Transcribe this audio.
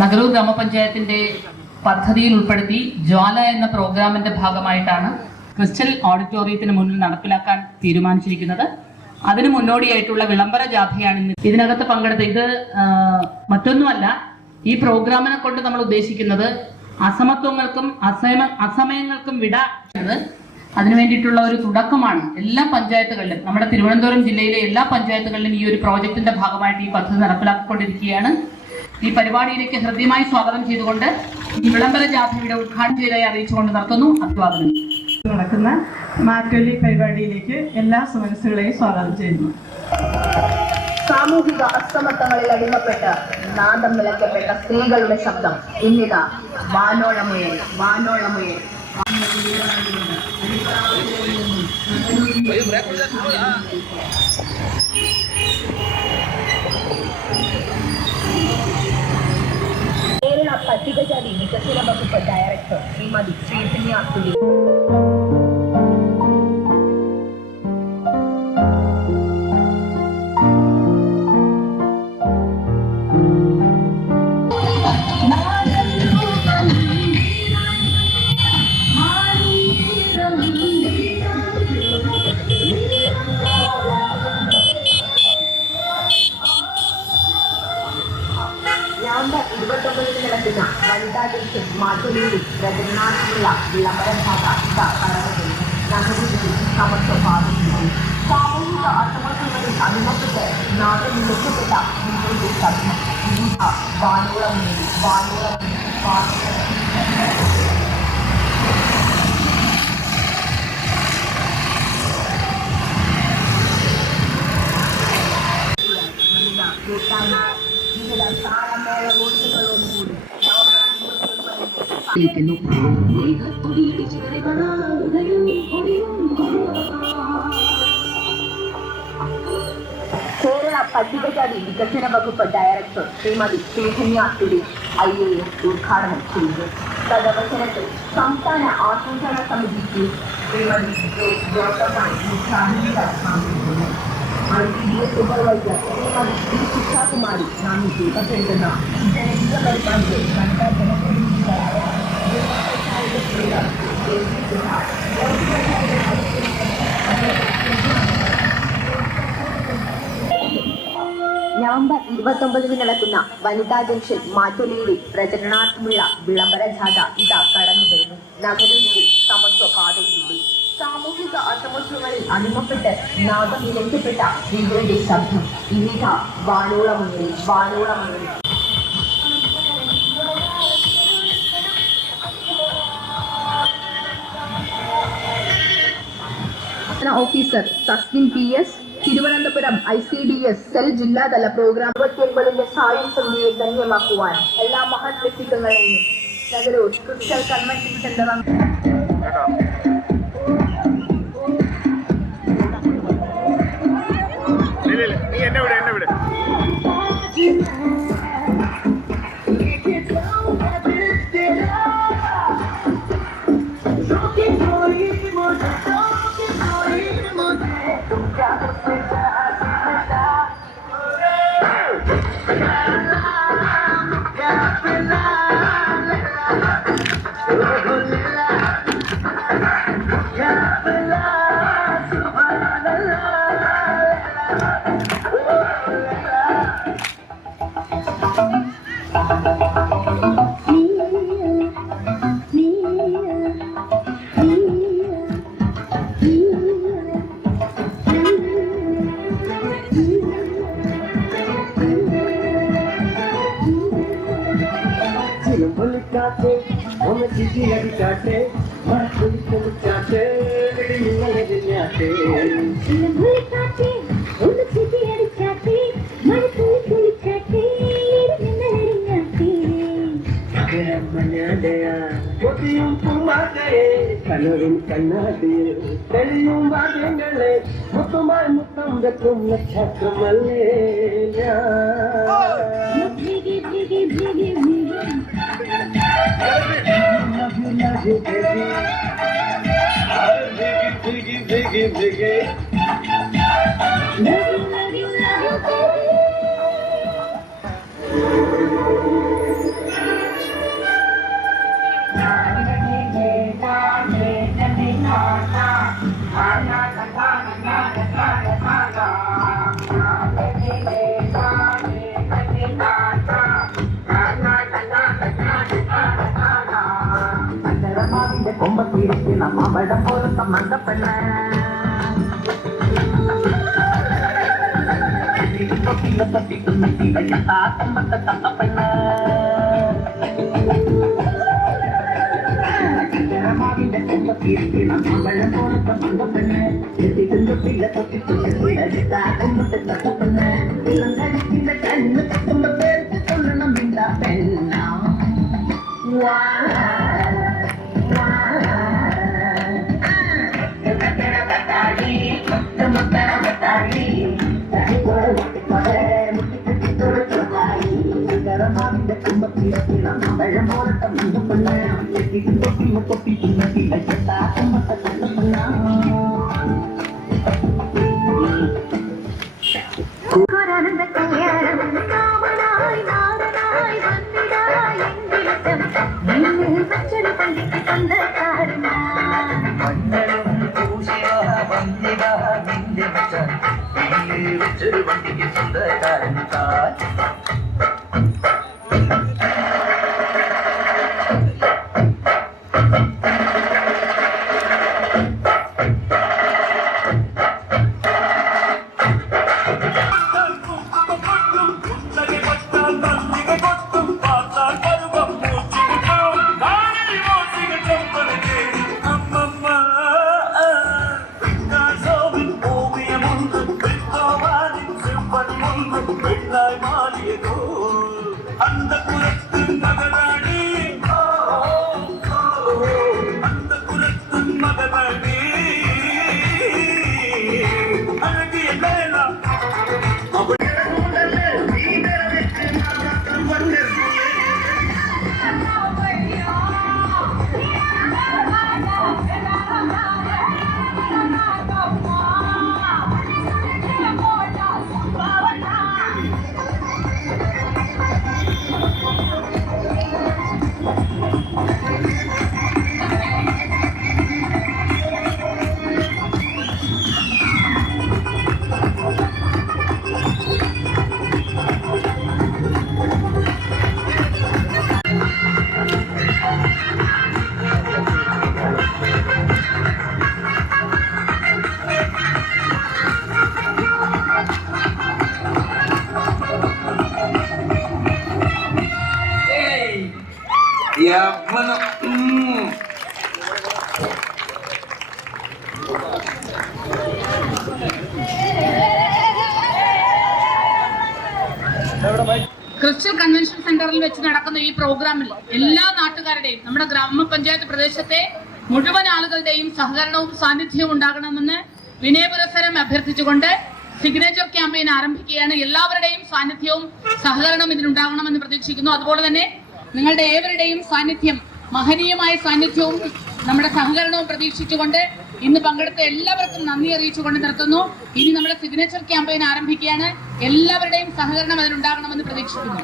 നഗരൂർ ഗ്രാമപഞ്ചായത്തിന്റെ പദ്ധതിയിൽ ഉൾപ്പെടുത്തി ജ്വാല എന്ന പ്രോഗ്രാമിന്റെ ഭാഗമായിട്ടാണ് ക്രിസ്റ്റൽ ഓഡിറ്റോറിയത്തിന് മുന്നിൽ നടപ്പിലാക്കാൻ തീരുമാനിച്ചിരിക്കുന്നത്. അതിന് മുന്നോടിയായിട്ടുള്ള വിളംബര ജാഥയാണ് ഇതിനകത്ത് പങ്കെടുത്തത്. ഇത് മറ്റൊന്നുമല്ല, ഈ പ്രോഗ്രാമിനെ കൊണ്ട് നമ്മൾ ഉദ്ദേശിക്കുന്നത് അസമത്വങ്ങൾക്കും അസമയങ്ങൾക്കും വിട അതിനു വേണ്ടിയിട്ടുള്ള ഒരു തുടക്കമാണ്. എല്ലാ പഞ്ചായത്തുകളിലും, നമ്മുടെ തിരുവനന്തപുരം ജില്ലയിലെ എല്ലാ പഞ്ചായത്തുകളിലും ഈ ഒരു പ്രോജക്റ്റിന്റെ ഭാഗമായിട്ട് ഈ പദ്ധതി നടപ്പിലാക്കിക്കൊണ്ടിരിക്കുകയാണ്. ഈ പരിപാടിയിലേക്ക് ഹൃദ്യമായി സ്വാഗതം ചെയ്തുകൊണ്ട് ഈ വിളംബര ജാഥയുടെ ഉദ്ഘാടനം ചെയ്തതായി അറിയിച്ചുകൊണ്ട് നടത്തുന്നു. അഭിവാദനം. നടക്കുന്ന മാറ്റൊലി പരിപാടിയിലേക്ക് എല്ലാ സുമനസ്സുകളെയും സ്വാഗതം ചെയ്യുന്നു. സാമൂഹിക അസമത്വങ്ങളിൽ അടിമപ്പെട്ട് നാദം വിലക്കപ്പെട്ട സ്ത്രീകളുടെ ശബ്ദം ഇന്നിതാ വാനോളമുയൽ വാനോളമുയൽ. കേരള പട്ടികജാതി വികസന വകുപ്പ് ഡയറക്ടർ ശ്രീമതി ചൈതന്യ തുലി. നവംബർ 29 നടക്കുന്ന വനിതാ ദിനത്തിൽ മാറ്റൊലിയിൽ പ്രചരണാർത്ഥമുള്ള വിളംബര ജാഥ നഗരത്തിൽ സമത്വപാതയിൽ സാമൂഹിക അസമത്വങ്ങളിൽ അടിമപ്പെട്ട് നാട്ടിൽ ലക്ഷ്യപ്പെട്ട സ്ത്രീകളുടെ ശബ്ദം വിവിധ വാനോളം കേരള പട്ടികജാതി വികസന വകുപ്പ് ഡയറക്ടർ ശ്രീമതി ചൈതന്യ തുലി IAS ഉദ്ഘാടനം ചെയ്തു. തദവസരത്തിൽ സംസ്ഥാന ആസൂത്രണ സമിതി ശ്രീമതി ജോസഫാണ് ഉദ്ഘാടനം. സൂപ്പർവൈസർ ശ്രീമതി ശിക്ഷാകുമാരി നാമി രൂപപ്പെടുത്തുന്ന ജനകീയ പരിപാടിയിൽ വനിതാ ജനപ്രതിനിധികളായ നവംബർ 29 നടക്കുന്ന വനിതാ ജംഗ്ഷൻ മാറ്റൊലിയുടെ പ്രചരണാർത്ഥമുള്ള വിളംബര ജാഥ ഇതാ കടന്നു വരുന്നു. നഗരത്തിൽ സമത്വ പാതയിലൂടെ സാമൂഹിക അസമത്വങ്ങളിൽ അടിമപ്പെട്ട് നാദം നിലയ്ക്കപ്പെട്ട സ്ത്രീകളുടെ ശബ്ദം വിവിധ വാനോളമുയൽ. Officer Thaslim PS, Thiruvananthapuram ICDS cell ജില്ലാതല പ്രോഗ്രാം 29 സായം സന്ധ്യയെ ധന്യമാക്കുവാൻ എല്ലാ മഹത് വ്യക്തിത്വങ്ങളെയും നഗരൂർ ക്രിസ്റ്റൽ കൺവെൻഷൻ സെന്റർ കനവിൻ കണ്ണാടിയിൽ തെളിയും ഭാഗ്യങ്ങളെ മുത്തുമായി മുത്തം വെക്കും നക്ഷത്രമല്ലേ ക്രിസ്ത്യൻ കൺവെൻഷൻ സെന്ററിൽ വെച്ച് നടക്കുന്ന ഈ പ്രോഗ്രാമിൽ എല്ലാ നാട്ടുകാരുടെയും നമ്മുടെ ഗ്രാമപഞ്ചായത്ത് പ്രദേശത്തെ മുഴുവൻ ആളുകളുടെയും സഹകരണവും സാന്നിധ്യവും ഉണ്ടാകണമെന്ന് വിനയപുരസരം അഭ്യർത്ഥിച്ചുകൊണ്ട് സിഗ്നേച്ചർ ക്യാമ്പയിൻ ആരംഭിക്കുകയാണ്. എല്ലാവരുടെയും സാന്നിധ്യവും സഹകരണവും ഇതിനുണ്ടാകണമെന്ന് പ്രതീക്ഷിക്കുന്നു. അതുപോലെ തന്നെ നിങ്ങളുടെ ഏവരുടെയും സാന്നിധ്യം, മഹനീയമായ സാന്നിധ്യവും നമ്മുടെ സഹകരണവും പ്രതീക്ഷിച്ചുകൊണ്ട് ഇന്ന് പങ്കെടുത്ത എല്ലാവർക്കും നന്ദി അറിയിച്ചുകൊണ്ട് നിർത്തുന്നു. ഇനി നമ്മുടെ സിഗ്നേച്ചർ ക്യാമ്പയിൻ ആരംഭിക്കുകയാണ്. എല്ലാവരുടെയും സഹകരണം അതിനുണ്ടാകണമെന്ന് പ്രതീക്ഷിക്കുന്നു.